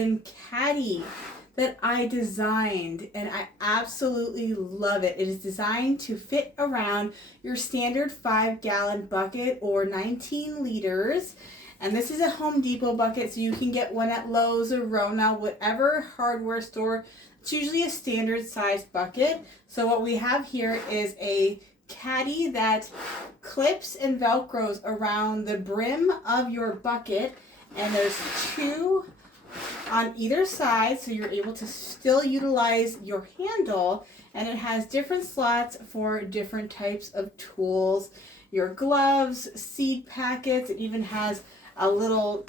and Caddy that I designed, and I absolutely love it. It is designed to fit around your standard 5-gallon bucket or 19 liters. And this is a Home Depot bucket, so you can get one at Lowe's or Rona, whatever hardware store. It's usually a standard size bucket. So what we have here is a Caddy that clips and velcros around the brim of your bucket, and there's 2 on either side, so you're able to still utilize your handle, and it has different slots for different types of tools, your gloves, seed packets. It even has a little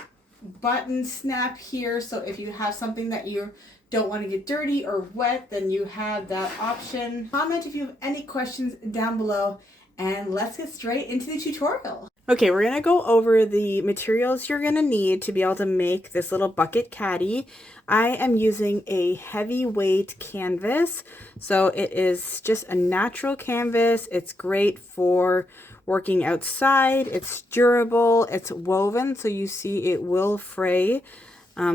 button snap here, so if you have something that you don't want to get dirty or wet, then you have that option. Comment if you have any questions down below, and let's get straight into the tutorial. Okay, we're going to go over the materials you're going to need to be able to make this little bucket caddy. I am using a heavyweight canvas, so it is just a natural canvas. It's great for working outside. It's durable, it's woven, so you see it will fray.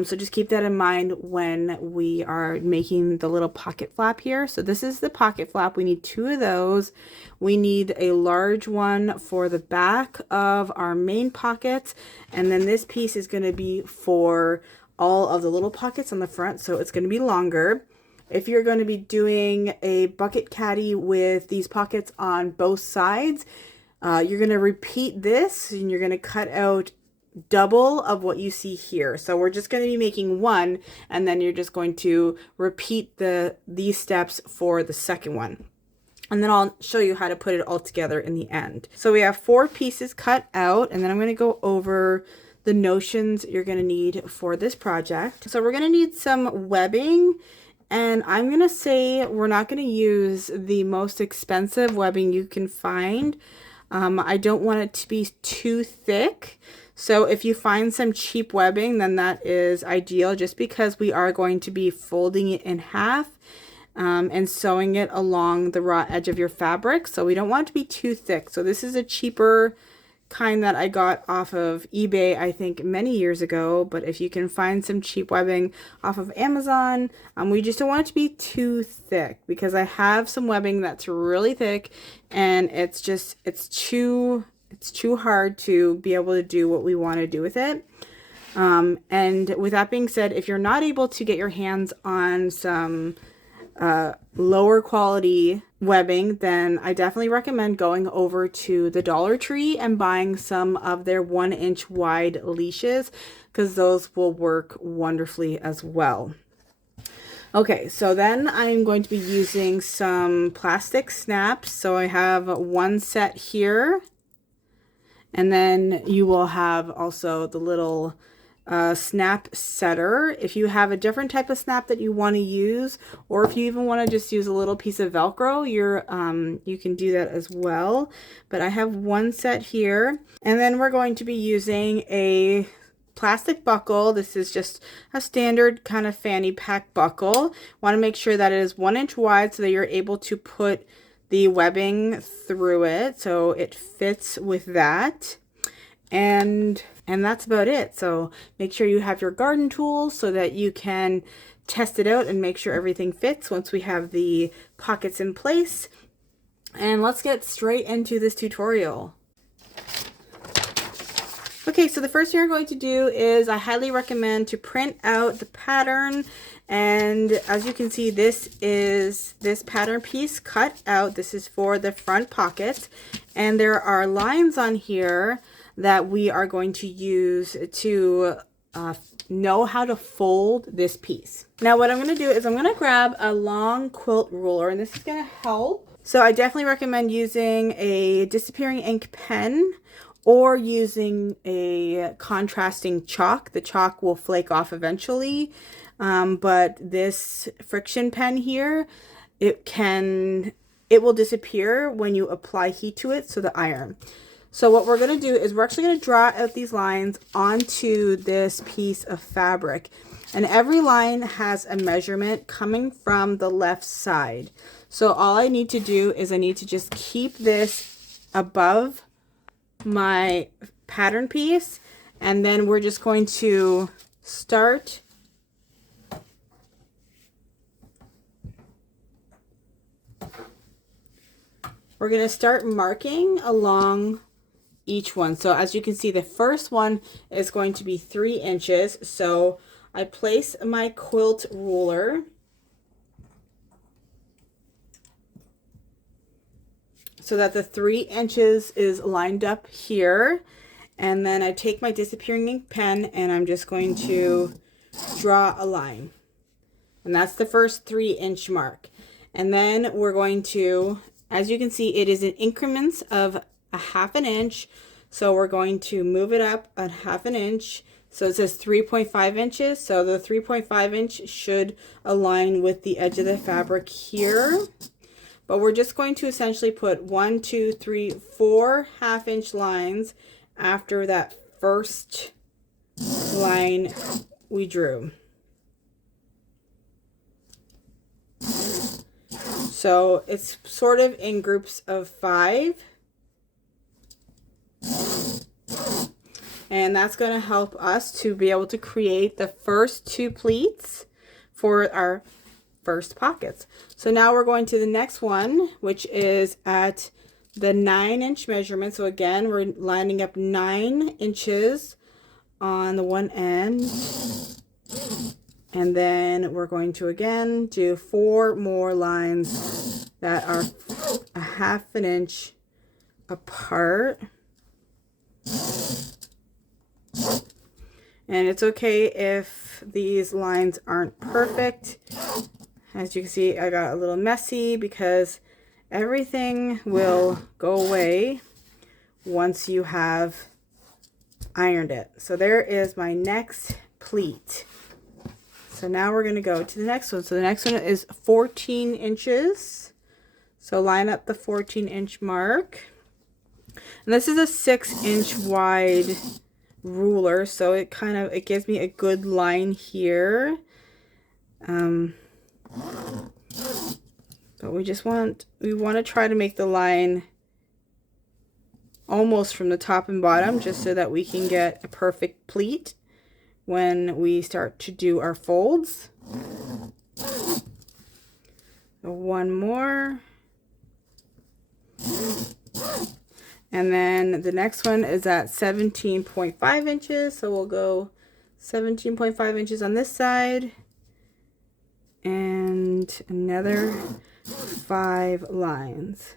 So just keep that in mind when we are making the little pocket flap here. So this is the pocket flap. We need 2 of those. We need a large one for the back of our main pockets. And then this piece is going to be for all of the little pockets on the front. So it's going to be longer. If you're going to be doing a bucket caddy with these pockets on both sides, you're going to repeat this and you're going to cut out double of what you see here. So we're just going to be making 1, and then you're just going to repeat these steps for the second one. And then I'll show you how to put it all together in the end. So we have 4 pieces cut out, and then I'm going to go over the notions you're going to need for this project. So we're going to need some webbing, and I'm going to say we're not going to use the most expensive webbing you can find. I don't want it to be too thick. So if you find some cheap webbing, then that is ideal, just because we are going to be folding it in half and sewing it along the raw edge of your fabric. So we don't want it to be too thick. So this is a cheaper kind that I got off of eBay, I think many years ago. But if you can find some cheap webbing off of Amazon, we just don't want it to be too thick, because I have some webbing that's really thick, and it's too hard to be able to do what we want to do with it. And with that being said, if you're not able to get your hands on some lower quality webbing, then I definitely recommend going over to the Dollar Tree and buying some of their 1-inch wide leashes, because those will work wonderfully as well. Okay, so then I'm going to be using some plastic snaps. So I have 1 set here. And then you will have also the little snap setter. If you have a different type of snap that you want to use, or if you even want to just use a little piece of Velcro, you can do that as well. But I have 1 set here. And then we're going to be using a plastic buckle. This is just a standard kind of fanny pack buckle. Want to make sure that it is 1 inch wide so that you're able to put the webbing through it, so it fits with that. And that's about it. So make sure you have your garden tools so that you can test it out and make sure everything fits once we have the pockets in place. And let's get straight into this tutorial. Okay, so the first thing you're going to do is I highly recommend to print out the pattern. And as you can see, this is this pattern piece cut out. This is for the front pockets. And there are lines on here that we are going to use to know how to fold this piece. Now what I'm going to do is I'm going to grab a long quilt ruler, and this is going to help. So I definitely recommend using a disappearing ink pen, or using a contrasting chalk. The chalk will flake off eventually, but this friction pen here, it will disappear when you apply heat to it, so the iron. So what we're going to do is we're actually going to draw out these lines onto this piece of fabric. And every line has a measurement coming from the left side. So all I need to do is I need to just keep this above my pattern piece, and then we're just going to start we're going to start marking along each one. So as you can see, the first one is going to be 3 inches. So I place my quilt ruler so that the 3 inches is lined up here. And then I take my disappearing ink pen and I'm just going to draw a line. And that's the first 3-inch mark. And then we're going to, as you can see, it is in increments of a 1/2 inch. So we're going to move it up a 1/2 inch. So it says 3.5 inches. So the 3.5 inch should align with the edge of the fabric here. But we're just going to essentially put 1, 2, 3, 4 1/2-inch lines after that first line we drew. So it's sort of in groups of 5. And that's going to help us to be able to create the first 2 pleats for our first pockets. So now we're going to the next one, which is at the 9-inch measurement. So again, we're lining up 9 inches on the one end. And then we're going to again do 4 more lines that are a 1/2 inch apart. And it's okay if these lines aren't perfect. As you can see, I got a little messy because everything will go away once you have ironed it. So there is my next pleat. So now we're going to go to the next one. So the next one is 14 inches. So line up the 14-inch mark. And this is a 6-inch wide ruler, so it gives me a good line here. But we want to try to make the line almost from the top and bottom, just so that we can get a perfect pleat when we start to do our folds. So 1 more. And then the next one is at 17.5 inches. So we'll go 17.5 inches on this side. And another 5 lines.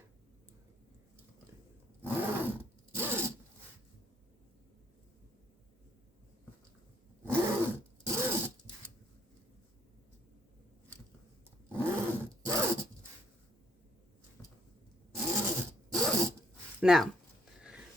Now,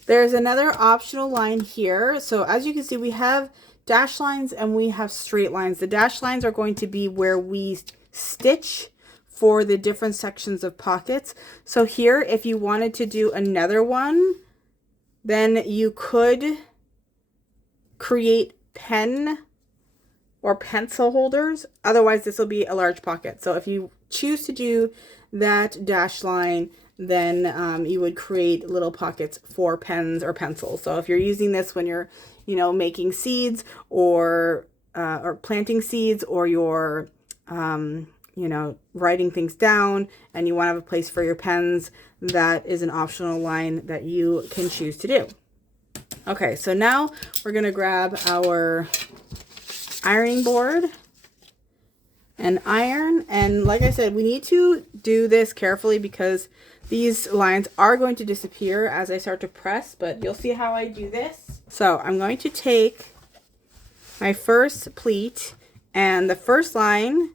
there's another optional line here. So as you can see, we have dash lines and we have straight lines. The dash lines are going to be where we stitch for the different sections of pockets. So here, if you wanted to do another one, then you could create pen or pencil holders. Otherwise, this will be a large pocket. So if you choose to do that dash line, then you would create little pockets for pens or pencils. So if you're using this when you're, making seeds or planting seeds, or you're, writing things down and you want to have a place for your pens, that is an optional line that you can choose to do. Okay, so now we're going to grab our ironing board and iron. And like I said, we need to do this carefully because these lines are going to disappear as I start to press, but you'll see how I do this. So I'm going to take my first pleat, and the first line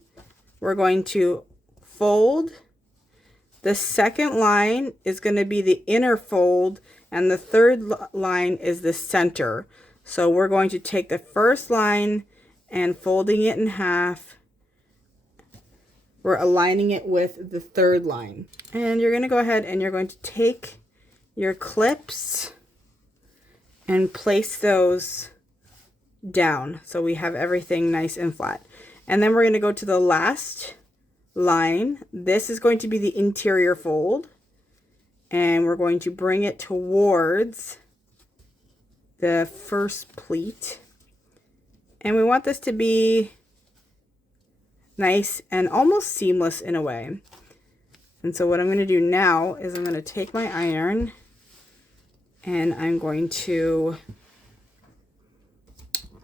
we're going to fold. The second line is going to be the inner fold, and the third line is the center. So we're going to take the first line and folding it in half. We're aligning it with the third line. And you're going to go ahead and you're going to take your clips and place those down so we have everything nice and flat. And then we're going to go to the last line. This is going to be the interior fold. And we're going to bring it towards the first pleat. And we want this to be nice and almost seamless in a way. And so what I'm going to do now is I'm going to take my iron and I'm going to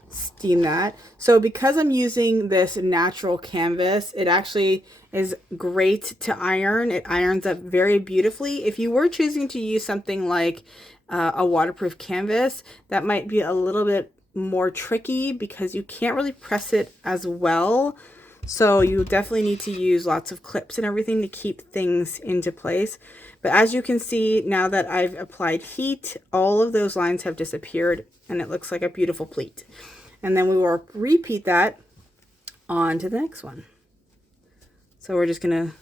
steam that. So because I'm using this natural canvas, it actually is great to iron. It irons up very beautifully. If you were choosing to use something like a waterproof canvas, that might be a little bit more tricky because you can't really press it as well. So you definitely need to use lots of clips and everything to keep things into place. But as you can see, now that I've applied heat, all of those lines have disappeared and it looks like a beautiful pleat. And then we will repeat that on to the next one. So we're just going to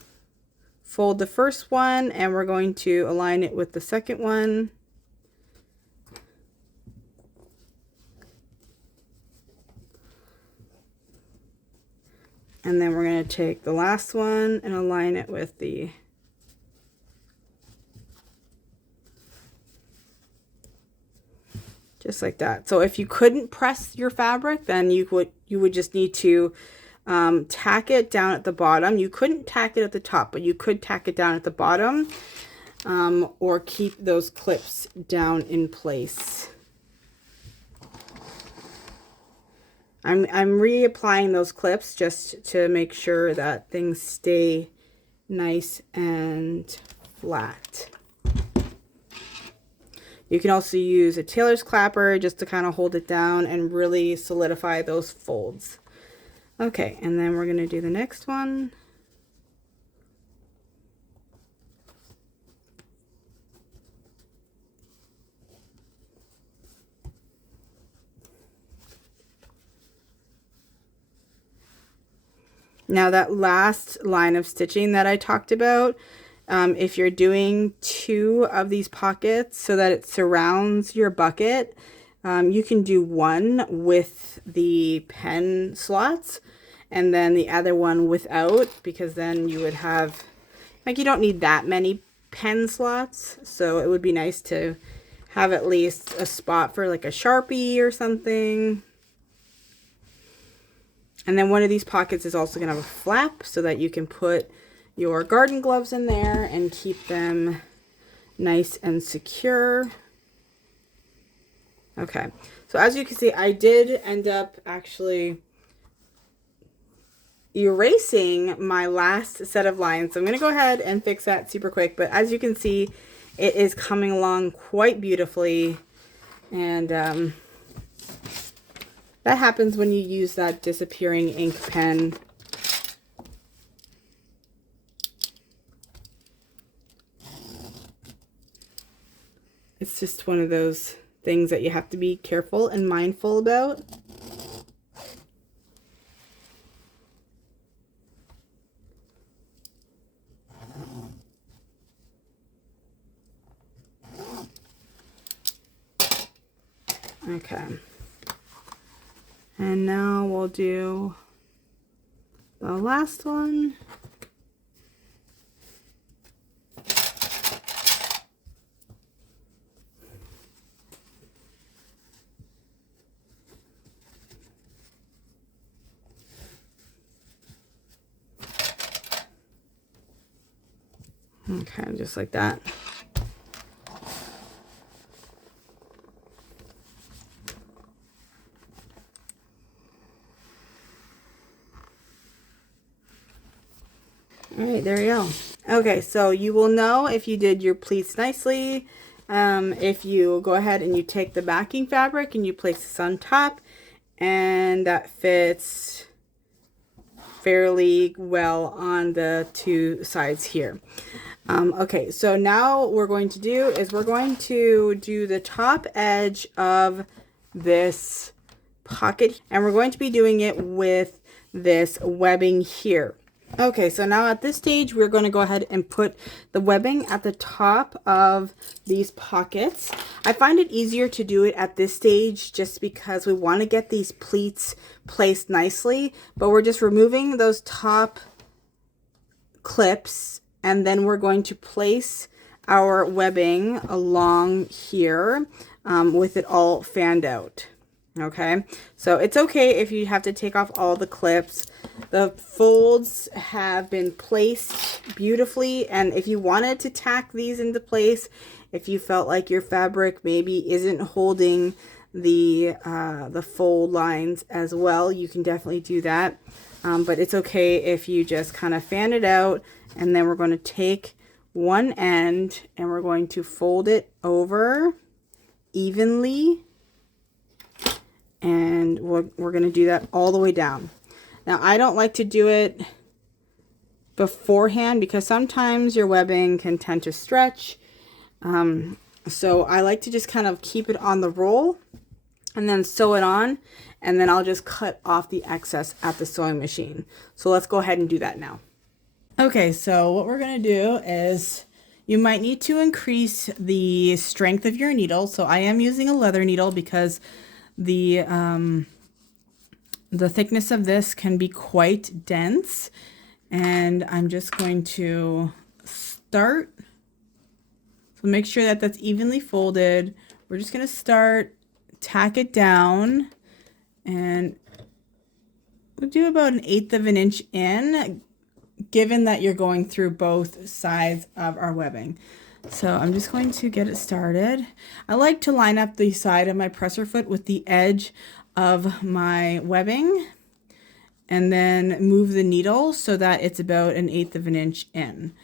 fold the first one and we're going to align it with the second one. And then we're going to take the last one and align it with the just like that. So if you couldn't press your fabric, then you would just need to tack it down at the bottom. You couldn't tack it at the top, but you could tack it down at the bottom, or keep those clips down in place. I'm reapplying those clips just to make sure that things stay nice and flat. You can also use a tailor's clapper just to kind of hold it down and really solidify those folds. Okay, and then we're going to do the next one. Now that last line of stitching that I talked about, if you're doing 2 of these pockets so that it surrounds your bucket, you can do one with the pen slots and then the other one without, because then you would have, like, you don't need that many pen slots. So it would be nice to have at least a spot for like a Sharpie or something. And then one of these pockets is also going to have a flap so that you can put your garden gloves in there and keep them nice and secure. Okay, so as you can see, I did end up actually erasing my last set of lines. So I'm going to go ahead and fix that super quick. But as you can see, it is coming along quite beautifully. And that happens when you use that disappearing ink pen. It's just one of those things that you have to be careful and mindful about. Okay. And now we'll do the last one. Okay, just like that. All right, there you go. Okay, so you will know if you did your pleats nicely. If you go ahead and you take the backing fabric and you place this on top, and that fits fairly well on the 2 sides here. Okay, so now what we're going to do is we're going to do the top edge of this pocket, and we're going to be doing it with this webbing here. Okay, so now at this stage, we're going to go ahead and put the webbing at the top of these pockets. I find it easier to do it at this stage just because we want to get these pleats placed nicely, but we're just removing those top clips, and then we're going to place our webbing along here with it all fanned out. Okay, so it's okay if you have to take off all the clips. The folds have been placed beautifully, and if you wanted to tack these into place, if you felt like your fabric maybe isn't holding the fold lines as well, you can definitely do that. But it's okay if you just kind of fan it out, and then we're going to take one end and we're going to fold it over evenly. And we're going to do that all the way down. Now, I don't like to do it beforehand because sometimes your webbing can tend to stretch. So I like to just kind of keep it on the roll and then sew it on. And then I'll just cut off the excess at the sewing machine. So let's go ahead and do that now. Okay, so what we're going to do is you might need to increase the strength of your needle. So I am using a leather needle because the thickness of this can be quite dense, and I'm just going to start. So make sure that that's evenly folded. We're just going to start, tack it down, and we'll do about 1/8 of an inch in, given that you're going through both sides of our webbing. So I'm just going to get it started. I like to line up the side of my presser foot with the edge of my webbing and then move the needle so that it's about 1/8 of an inch in.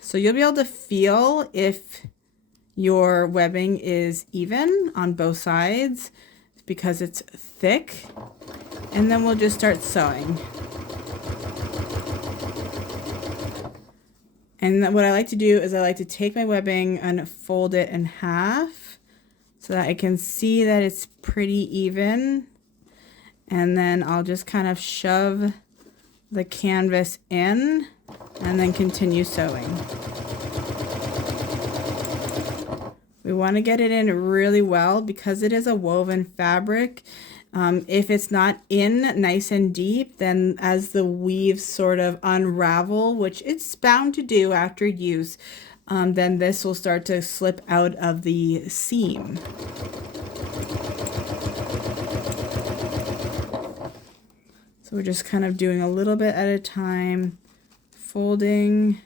So you'll be able to feel if your webbing is even on both sides because it's thick. And then we'll just start sewing. And what I like to do is I like to take my webbing and fold it in half so that I can see that it's pretty even. And then I'll just kind of shove the canvas in and then continue sewing. We want to get it in really well because it is a woven fabric. If it's not in nice and deep, then as the weaves sort of unravel, which it's bound to do after use, then this will start to slip out of the seam. So we're just kind of doing a little bit at a time, folding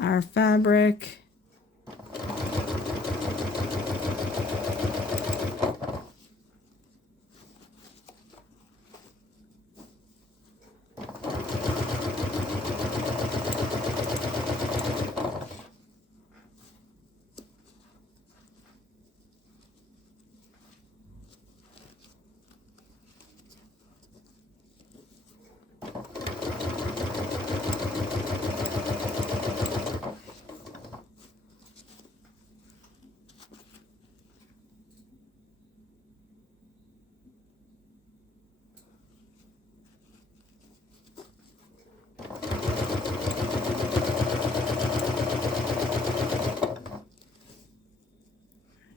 our fabric.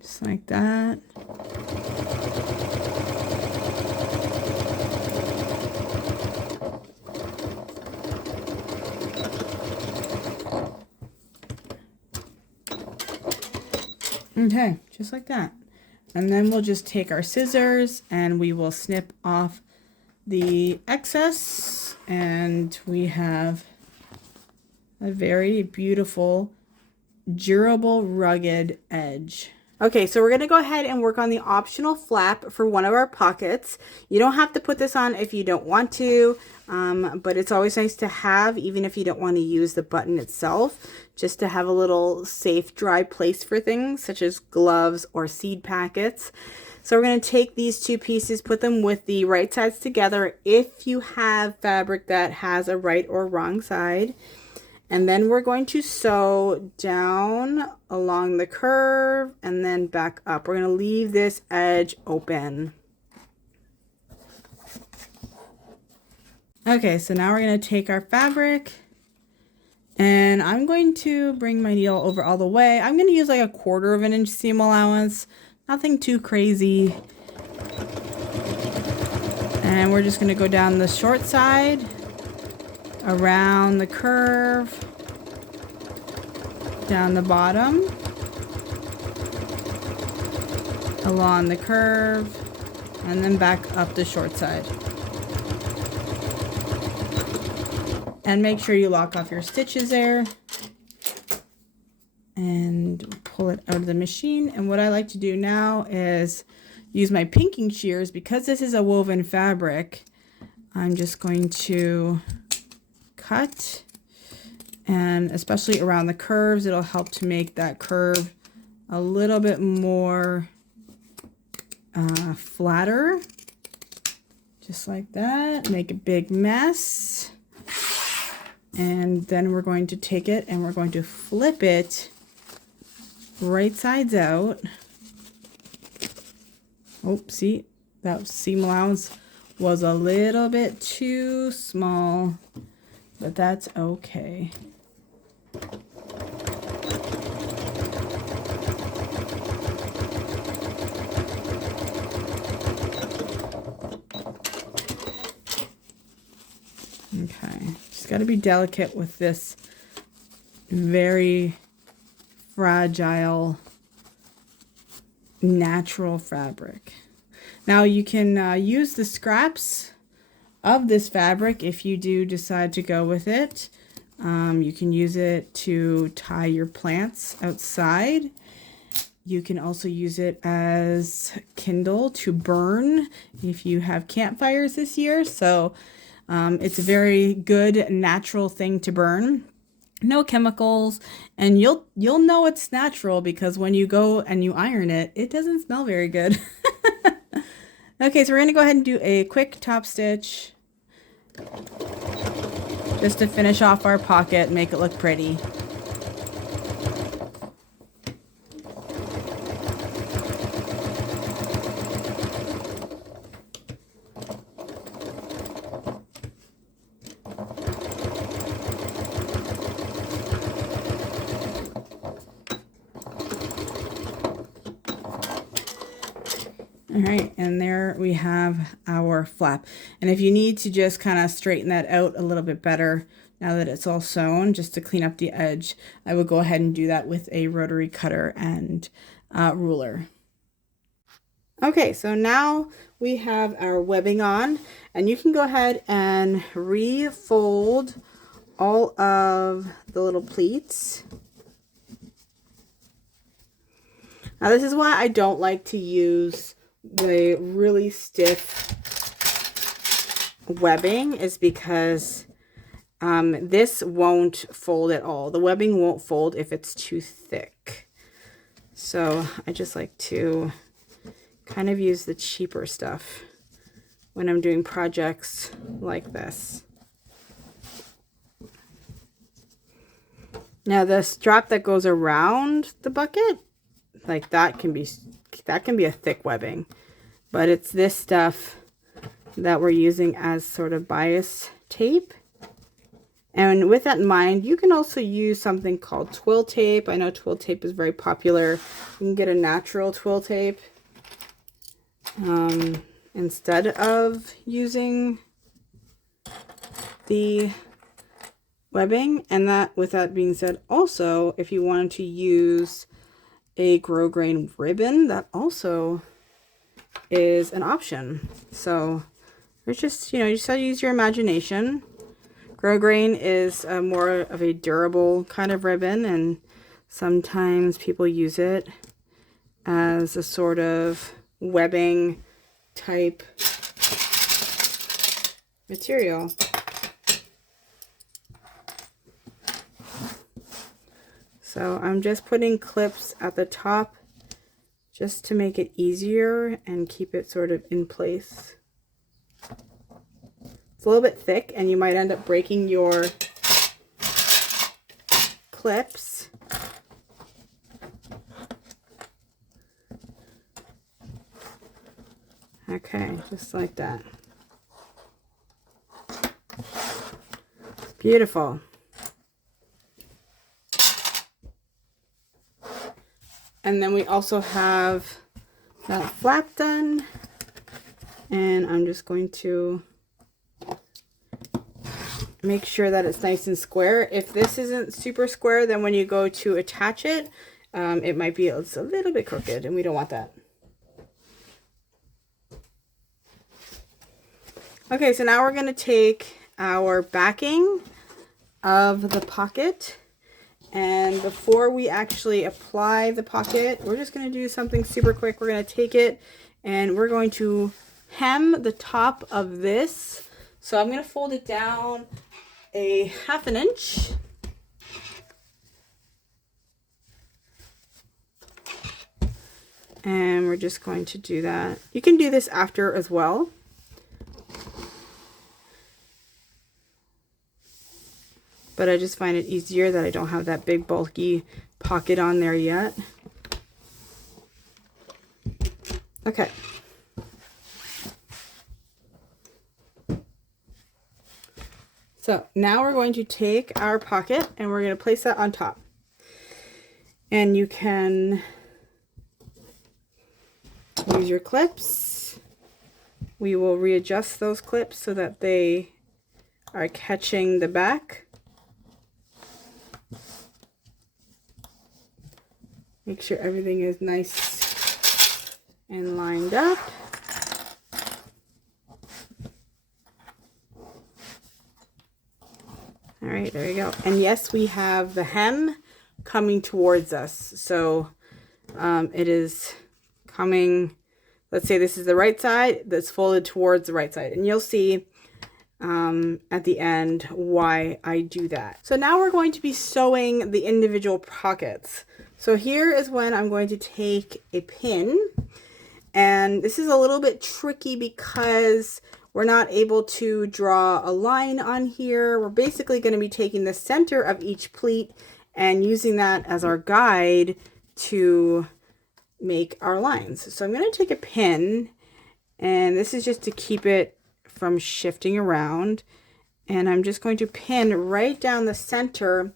Just like that. Okay, just like that. And then we'll just take our scissors and we will snip off the excess, and we have a very beautiful, durable, rugged edge. Okay, so we're going to go ahead and work on the optional flap for one of our pockets. You don't have to put this on if you don't want to, but it's always nice to have, even if you don't want to use the button itself, just to have a little safe, dry place for things such as gloves or seed packets. So we're going to take these two pieces, put them with the right sides together if you have fabric that has a right or wrong side. And then we're going to sew down along the curve and then back up. We're going to leave this edge open. Okay, so now we're going to take our fabric and I'm going to bring my needle over all the way. I'm going to use like 1/4 of an inch seam allowance, nothing too crazy. And we're just going to go down the short side, around the curve, down the bottom, along the curve, and then back up the short side. And make sure you lock off your stitches there. And pull it out of the machine. And what I like to do now is use my pinking shears. Because this is a woven fabric, I'm just going to cut, and especially around the curves, it'll help to make that curve a little bit more flatter, just like that. Make a big mess, and then we're going to take it and we're going to flip it right sides out. Oh, see, that seam allowance was a little bit too small, but that's okay. Okay, just got to be delicate with this very fragile natural fabric. Now you can use the scraps of this fabric if you do decide to go with it. You can use it to tie your plants outside. You can also use it as kindle to burn if you have campfires this year. So it's a very good natural thing to burn. No chemicals, and you'll know it's natural because when you go and you iron it, it doesn't smell very good. Okay, so we're gonna go ahead and do a quick top stitch just to finish off our pocket and make it look pretty. All right, and there we have our flap. And if you need to just kind of straighten that out a little bit better now that it's all sewn, just to clean up the edge, I would go ahead and do that with a rotary cutter and ruler. Okay, so now we have our webbing on, and you can go ahead and refold all of the little pleats. Now this is why I don't like to use the really stiff webbing, is because this won't fold at all. The webbing won't fold if it's too thick. So I just like to kind of use the cheaper stuff when I'm doing projects like this. Now the strap that goes around the bucket, like that can be a thick webbing, but it's this stuff that we're using as sort of bias tape. And with that in mind, you can also use something called twill tape. I know twill tape is very popular. You can get a natural twill tape instead of using the webbing. And that, with that being said, also, if you wanted to use a grosgrain ribbon, that also is an option. So it's just, you just gotta use your imagination. Grosgrain is more of a durable kind of ribbon, and sometimes people use it as a sort of webbing type material. So I'm just putting clips at the top just to make it easier and keep it sort of in place. It's a little bit thick and you might end up breaking your clips. Okay, just like that. Beautiful. And then we also have that flap done, and I'm just going to make sure that it's nice and square. If this isn't super square, then when you go to attach it, it might be, it's a little bit crooked, and we don't want that. Okay, so now we're going to take our backing of the pocket, and before we actually apply the pocket, we're just going to do something super quick. We're going to take it and we're going to hem the top of this. So I'm going to fold it down a 1/2 inch. And we're just going to do that. You can do this after as well. But I just find it easier that I don't have that big bulky pocket on there yet. Okay. So now we're going to take our pocket and we're going to place that on top. And you can use your clips. We will readjust those clips so that they are catching the back. Make sure everything is nice and lined up. All right, there you go. And yes, we have the hem coming towards us. So it is coming, let's say this is the right side, that's folded towards the right side. And you'll see at the end why I do that. So now we're going to be sewing the individual pockets. So here is when I'm going to take a pin, and this is a little bit tricky because we're not able to draw a line on here. We're basically going to be taking the center of each pleat and using that as our guide to make our lines. So I'm going to take a pin, and this is just to keep it from shifting around, and I'm just going to pin right down the center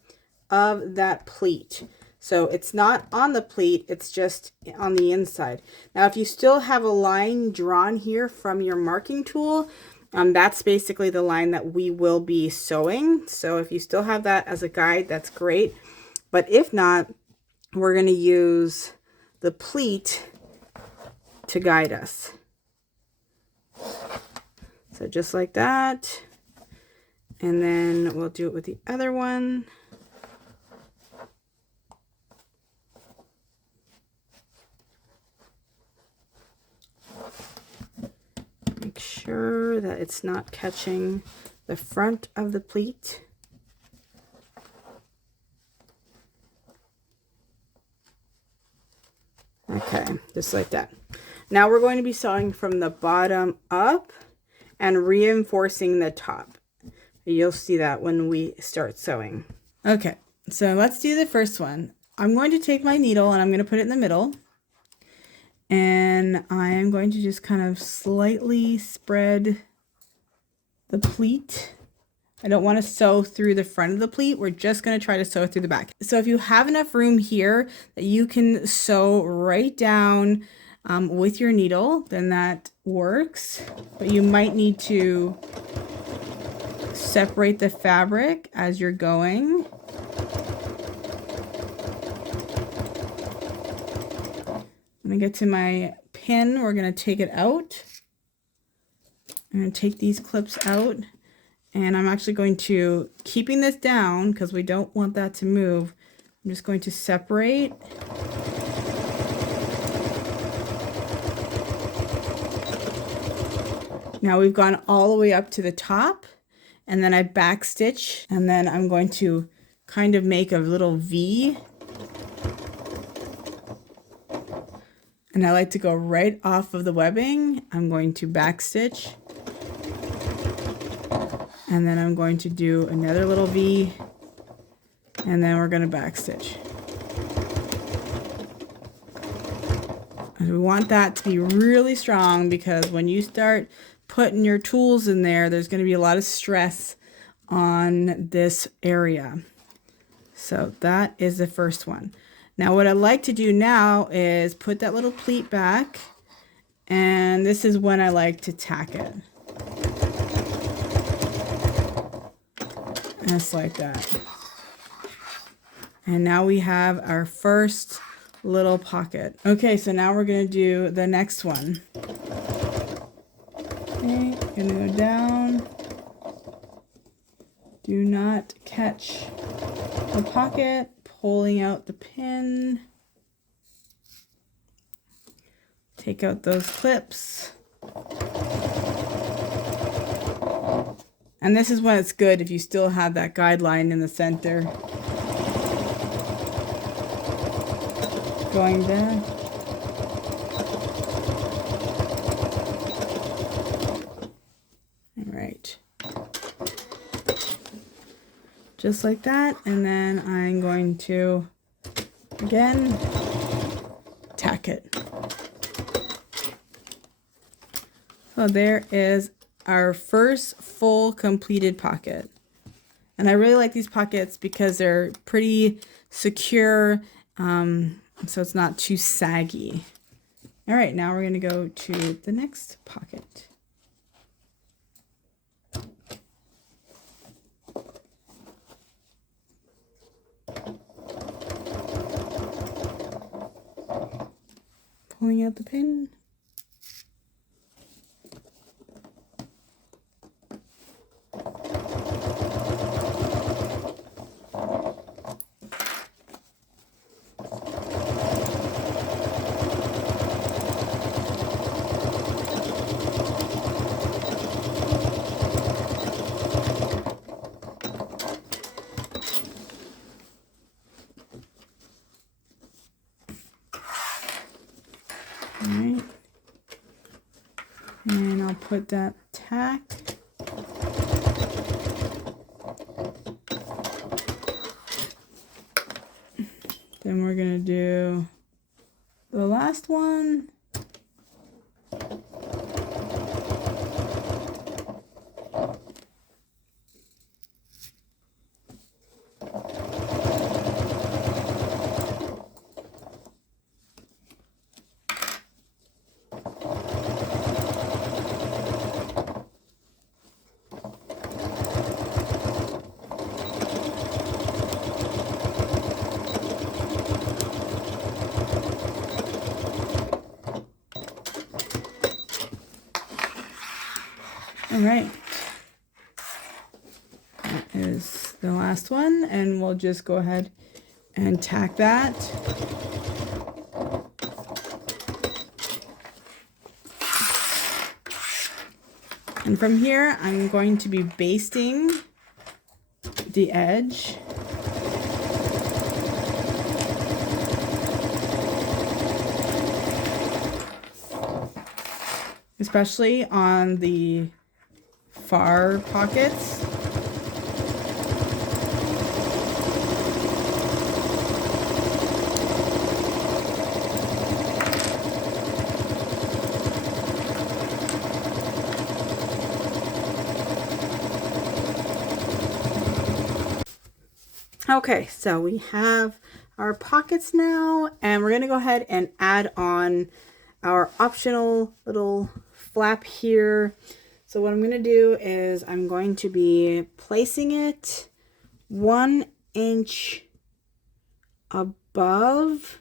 of that pleat. So it's not on the pleat, it's just on the inside. Now, if you still have a line drawn here from your marking tool, that's basically the line that we will be sewing. So if you still have that as a guide, that's great. But if not, we're going to use the pleat to guide us. So just like that. And then we'll do it with the other one. Make sure that it's not catching the front of the pleat. Okay, just like that. Now we're going to be sewing from the bottom up and reinforcing the top. You'll see that when we start sewing. Okay, so let's do the first one. I'm going to take my needle and I'm going to put it in the middle. And I am going to just kind of slightly spread the pleat. I don't want to sew through the front of the pleat. We're just going to try to sew through the back. So if you have enough room here that you can sew right down with your needle, then that works. But you might need to separate the fabric as you're going. When I get to my pin, we're going to take it out. I'm going to take these clips out, and I'm actually going to, keeping this down because we don't want that to move, I'm just going to separate. Now we've gone all the way up to the top, and then I back stitch, and then I'm going to kind of make a little V. And I like to go right off of the webbing. I'm going to back stitch. And then I'm going to do another little V. And then we're going to back stitch. And we want that to be really strong because when you start putting your tools in there, there's going to be a lot of stress on this area. So that is the first one. Now what I like to do now is put that little pleat back, and this is when I like to tack it. Just like that. And now we have our first little pocket. Okay, so now we're going to do the next one. Okay, gonna go down. Do not catch the pocket, pulling out the pin. Take out those clips. And this is when it's good if you still have that guideline in the center. Going there. All right. Just like that. And then I'm going to, again, tack it. So there is our first full completed pocket. And I really like these pockets because they're pretty secure, so it's not too saggy. All right, now we're going to go to the next pocket. Pulling out the pin. Alright, and I'll put that tack. Then we're gonna do the last one. All right, that is the last one, and we'll just go ahead and tack that. And from here, I'm going to be basting the edge. Especially on the far pockets. Okay, so we have our pockets now, and we're gonna go ahead and add on our optional little flap here. So what I'm going to do is I'm going to be placing it 1 inch above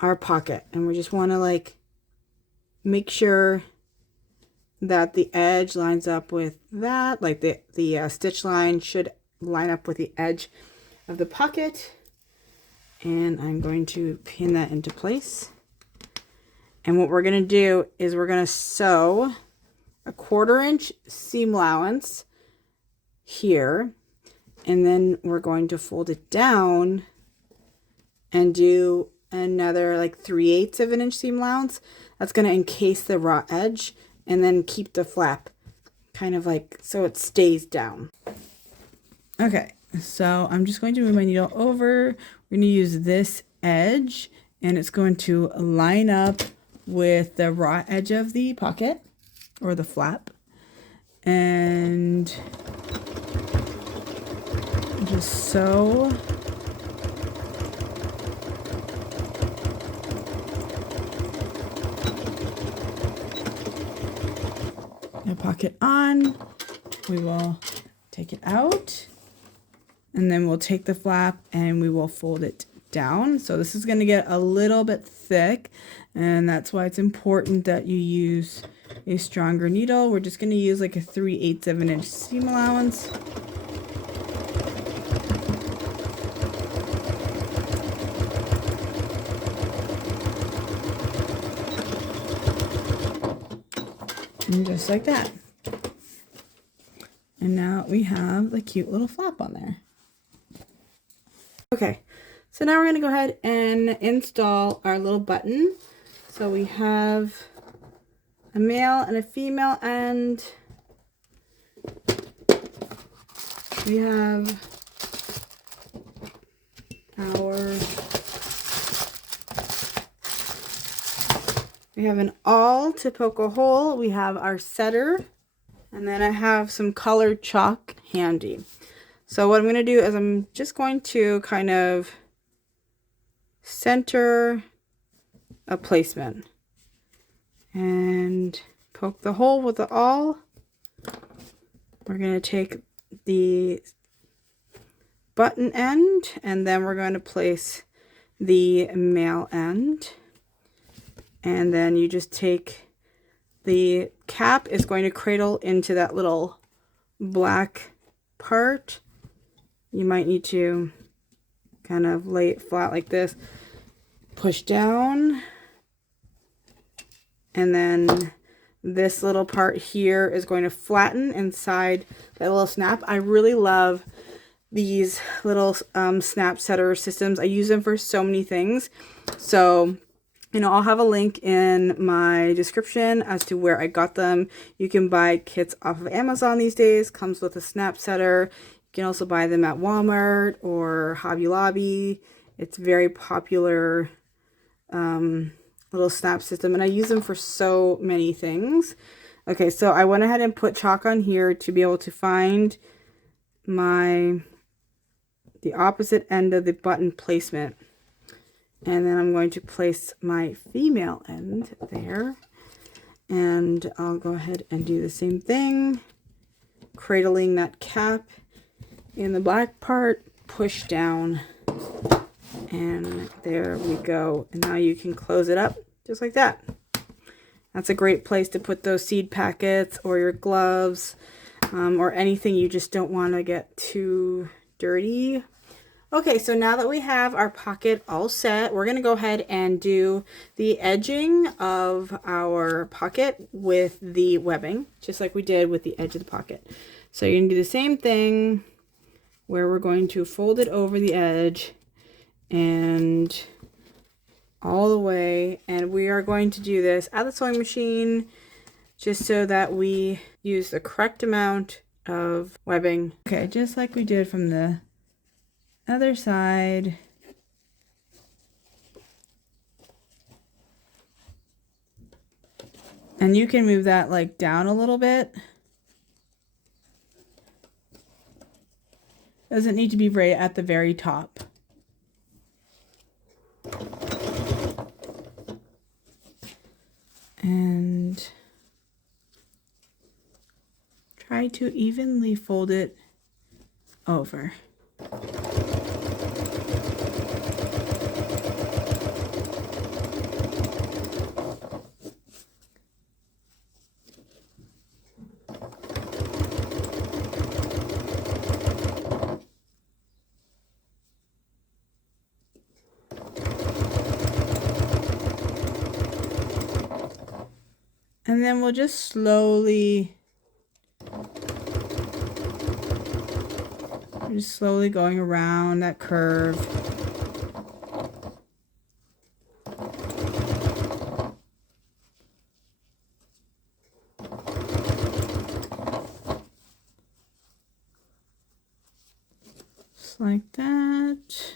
our pocket, and we just want to like make sure that the edge lines up with that, like the stitch line should line up with the edge of the pocket. And I'm going to pin that into place. And what we're going to do is we're going to sew a 1/4 inch seam allowance here, and then we're going to fold it down and do another like 3/8 of an inch seam allowance. That's going to encase the raw edge and then keep the flap kind of like so it stays down. Okay, so I'm just going to move my needle over. We're going to use this edge, and it's going to line up with the raw edge of the pocket or the flap, and just sew the pocket on. We will take it out, and then we'll take the flap and we will fold it down. So this is going to get a little bit thick, and that's why it's important that you use a stronger needle. We're just going to use like a 3/8 of an inch seam allowance. And just like that. And now we have the cute little flap on there. Okay, so now we're going to go ahead and install our little button. So we have a male and a female end. We have an awl to poke a hole. We have our setter. And then I have some colored chalk handy. So what I'm going to do is I'm just going to kind of center a placement and poke the hole with the awl. We're going to take the button end and then we're going to place the male end. And then you just take the cap is going to cradle into that little black part. You might need to kind of lay it flat like this, push down, and then this little part here is going to flatten inside that little snap. I really love these little snap setter systems. I use them for so many things. So I'll have a link in my description as to where I got them. You can buy kits off of Amazon these days. Comes with a snap setter. You can also buy them at Walmart or Hobby Lobby. It's very popular little snap system, and I use them for so many things. Okay, so I went ahead and put chalk on here to be able to find the opposite end of the button placement. And then I'm going to place my female end there. And I'll go ahead and do the same thing. Cradling that cap in the black part, push down. And there we go. And now you can close it up just like that. That's a great place to put those seed packets or your gloves or anything you just don't want to get too dirty. Okay, so now that we have our pocket all set, we're going to go ahead and do the edging of our pocket with the webbing, just like we did with the edge of the pocket. So you're going to do the same thing where we're going to fold it over the edge and all the way, and we are going to do this at the sewing machine just so that we use the correct amount of webbing. Okay, just like we did from the other side. And you can move that like down a little bit. Doesn't need to be right at the very top. And try to evenly fold it over. And then we'll just slowly going around that curve. Just like that.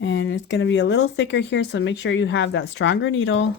And it's going to be a little thicker here, so make sure you have that stronger needle.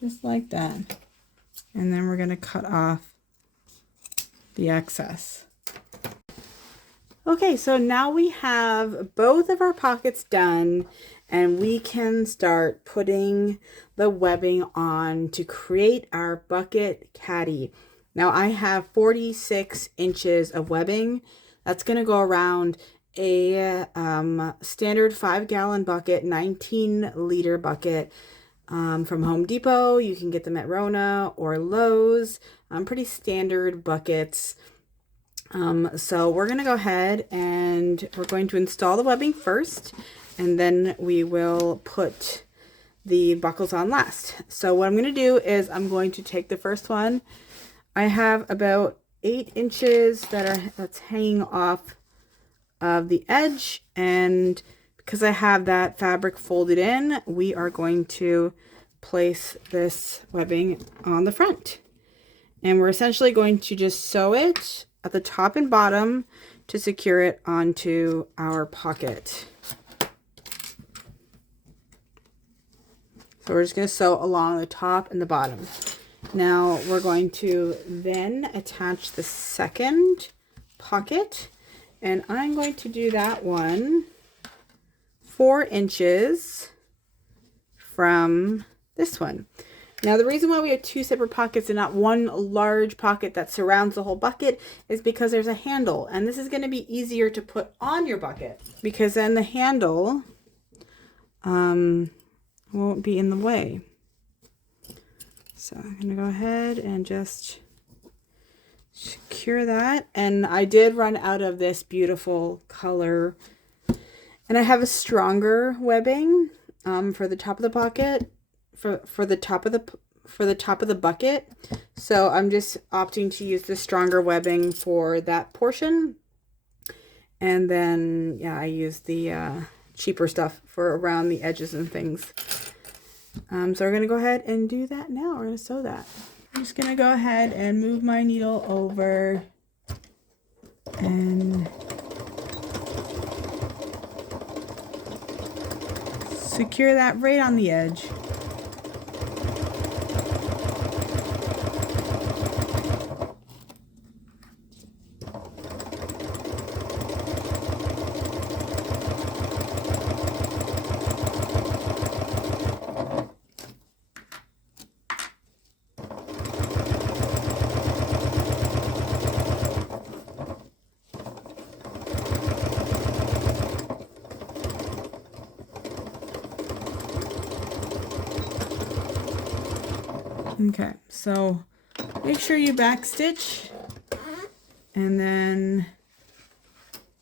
just like that. And then we're going to cut off the excess. Okay, so now we have both of our pockets done, and we can start putting the webbing on to create our bucket caddy. Now I have 46 inches of webbing. That's going to go around a standard 5-gallon bucket, 19-liter bucket from Home Depot. You can get them at Rona or Lowe's. Pretty standard buckets. So we're going to go ahead and we're going to install the webbing first, and then we will put the buckles on last. So what I'm going to do is I'm going to take the first one. I have about 8 inches that's hanging off of the edge, and because I have that fabric folded in, we are going to place this webbing on the front, and we're essentially going to just sew it at the top and bottom to secure it onto our pocket. So we're just going to sew along the top and the bottom. Now we're going to then attach the second pocket, and I'm going to do that one 4 inches from this one. Now the reason why we have 2 separate pockets and not one large pocket that surrounds the whole bucket is because there's a handle, and this is going to be easier to put on your bucket because then the handle won't be in the way. So I'm going to go ahead and just secure that. And I did run out of this beautiful color, and I have a stronger webbing for the top of the pocket, for the top of the bucket. So I'm just opting to use the stronger webbing for that portion, and then yeah, I use the cheaper stuff for around the edges and things. So we're going to go ahead and do that now. We're going to sew that. I'm just going to go ahead and move my needle over and secure that right on the edge. Okay, so make sure you back stitch, and then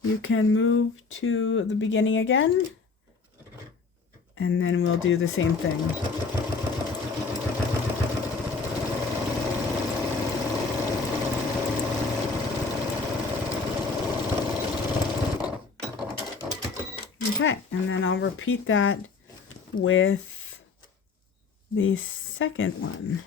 you can move to the beginning again, and then we'll do the same thing. Okay, and then I'll repeat that with the second one.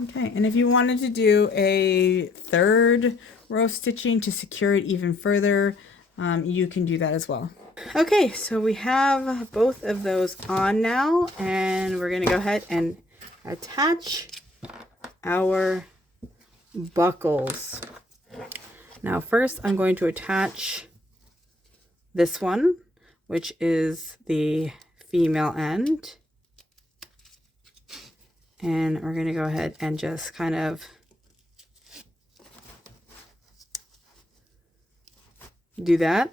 Okay, and if you wanted to do a third row stitching to secure it even further, you can do that as well. Okay, so we have both of those on now, and we're going to go ahead and attach our buckles. Now first I'm going to attach this one, which is the female end. And we're going to go ahead and just kind of do that.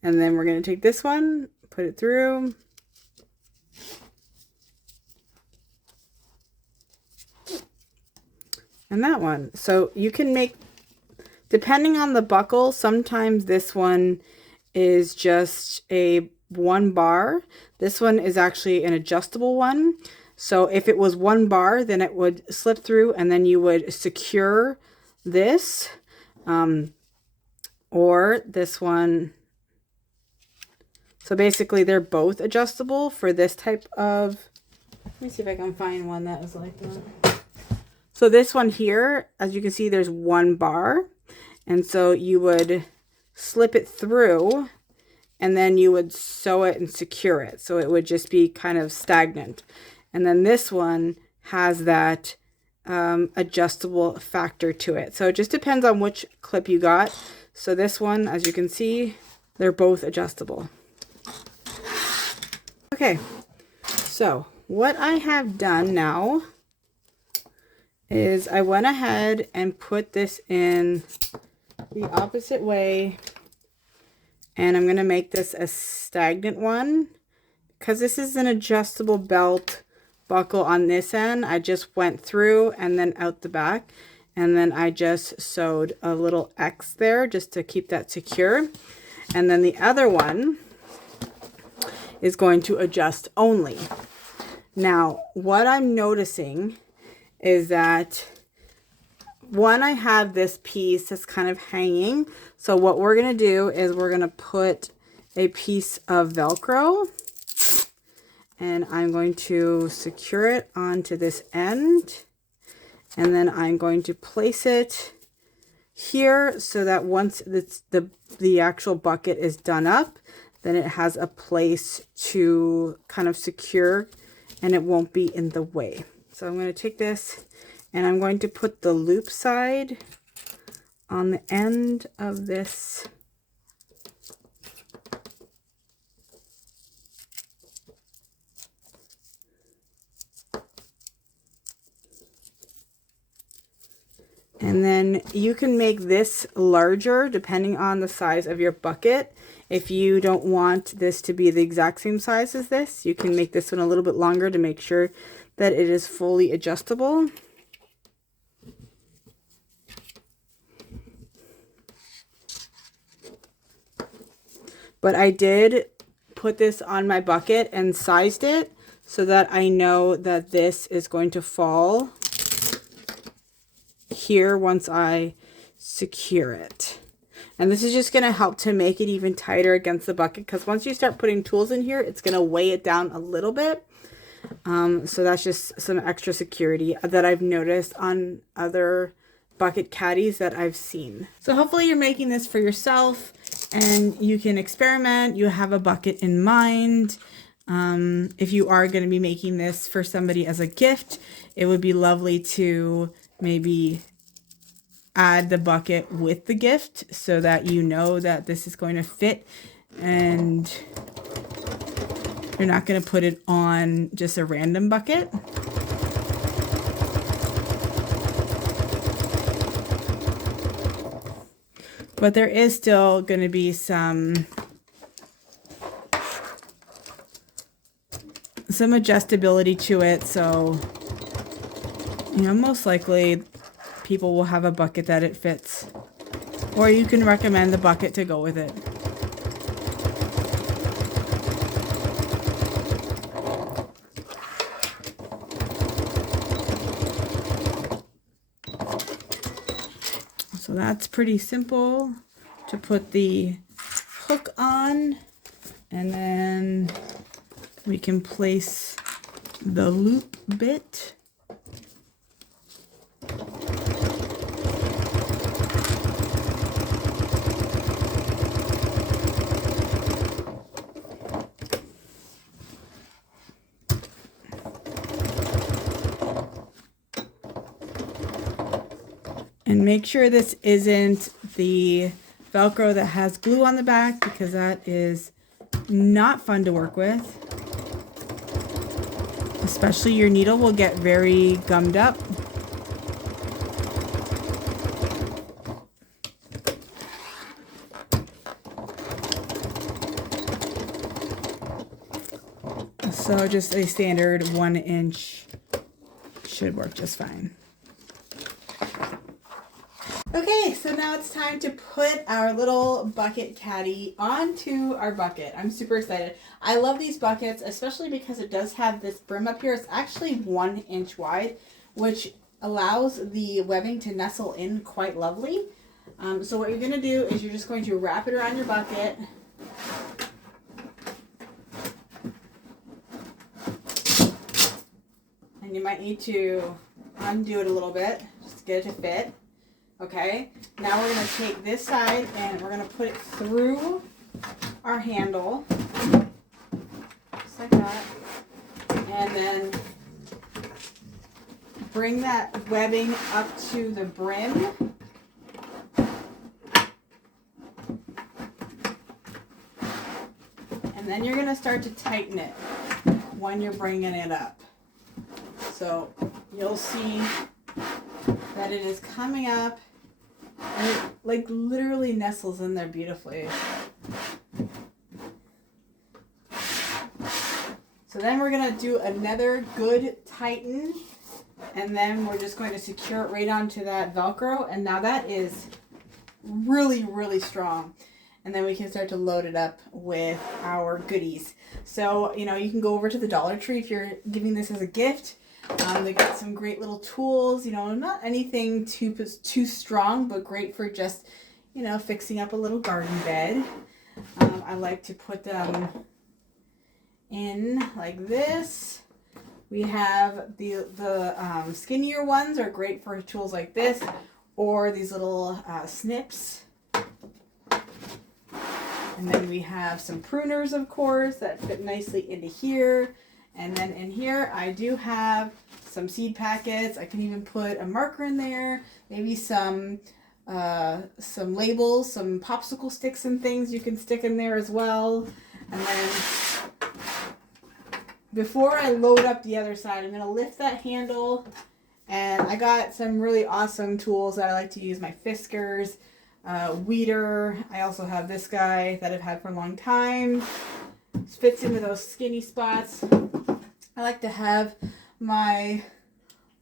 And then we're going to take this one, put it through. And that one. So you can make, depending on the buckle, sometimes this one is just a 1 bar. This one is actually an adjustable one. So if it was 1 bar, then it would slip through, and then you would secure this, or this one So basically they're both adjustable for this type of, let me see if I can find one that is like that. So this one here, as you can see, there's one bar. And so you would slip it through and then you would sew it and secure it. So it would just be kind of stagnant. And then this one has that adjustable factor to it. So it just depends on which clip you got. So this one, as you can see, they're both adjustable. Okay, so what I have done now is I went ahead and put this in the opposite way, and I'm going to make this a stagnant one because this is an adjustable belt buckle on this end. I just went through and then out the back, and then I just sewed a little X there just to keep that secure. And then the other one is going to adjust only. Now, what I'm noticing is that one, I have this piece that's kind of hanging. So what we're going to do is we're going to put a piece of Velcro, and I'm going to secure it onto this end. And then I'm going to place it here so that once it's the actual bucket is done up, then it has a place to kind of secure and it won't be in the way. So I'm going to take this and I'm going to put the loop side on the end of this and then you can make this larger depending on the size of your bucket. If you don't want this to be the exact same size as this, you can make this one a little bit longer to make sure that it is fully adjustable. But I did put this on my bucket and sized it so that I know that this is going to fall here once I secure it. And this is just going to help to make it even tighter against the bucket, because once you start putting tools in here, it's going to weigh it down a little bit. So that's just some extra security that I've noticed on other bucket caddies that I've seen. So hopefully you're making this for yourself and you can experiment. You have a bucket in mind. If you are going to be making this for somebody as a gift, it would be lovely to maybe add the bucket with the gift so that you know that this is going to fit and you're not going to put it on just a random bucket. But there is still going to be some adjustability to it. So, you know, most likely people will have a bucket that it fits. Or you can recommend the bucket to go with it. So that's pretty simple to put the hook on, and then we can place the loop bit. And make sure this isn't the Velcro that has glue on the back, because that is not fun to work with. Especially your needle will get very gummed up. So just a standard 1 inch should work just fine. Okay, so now it's time to put our little bucket caddy onto our bucket. I'm super excited. I love these buckets, especially because it does have this brim up here. It's actually 1 inch wide, which allows the webbing to nestle in quite lovely. So what you're going to do is you're just going to wrap it around your bucket. might need to undo it a little bit just to get it to fit. Okay, now we're going to take this side and we're going to put it through our handle, just like that, and then bring that webbing up to the brim. And then you're going to start to tighten it when you're bringing it up. So you'll see that it is coming up and it like literally nestles in there beautifully. So then we're going to do another good tighten, and then we're just going to secure it right onto that Velcro, and now that is really, really strong. And then we can start to load it up with our goodies. So, you know, you can go over to the Dollar Tree if you're giving this as a gift. They got some great little tools, you know, not anything too strong, but great for just, you know, fixing up a little garden bed. I like to put them in like this. We have the skinnier ones are great for tools like this, or these little snips. And then we have some pruners, of course, that fit nicely into here. And then in here, I do have some seed packets. I can even put a marker in there, maybe some labels, some popsicle sticks and things you can stick in there as well. And then before I load up the other side, I'm going to lift that handle. And I got some really awesome tools that I like to use, my Fiskars, weeder. I also have this guy that I've had for a long time. Fits into those skinny spots. I like to have my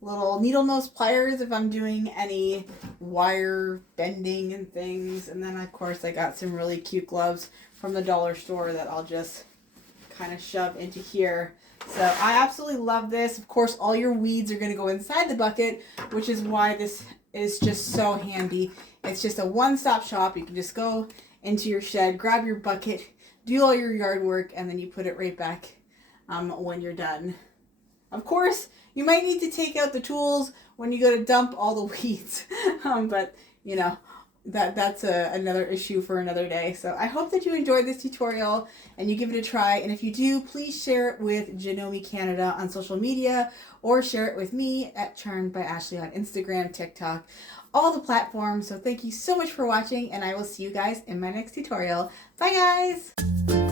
little needle nose pliers if I'm doing any wire bending and things. And then of course I got some really cute gloves from the dollar store that I'll just kind of shove into here. So I absolutely love this. Of course, all your weeds are going to go inside the bucket, which is why this is just so handy. It's just a one-stop shop. You can just go into your shed, grab your bucket, do all your yard work, and then you put it right back when you're done. Of course, you might need to take out the tools when you go to dump all the weeds, but you know, that's another issue for another day. So I hope that you enjoyed this tutorial and you give it a try. And if you do, please share it with Janome Canada on social media, or share it with me at Charmed by Ashley on Instagram, TikTok, all the platforms. So thank you so much for watching, and I will see you guys in my next tutorial. Bye guys!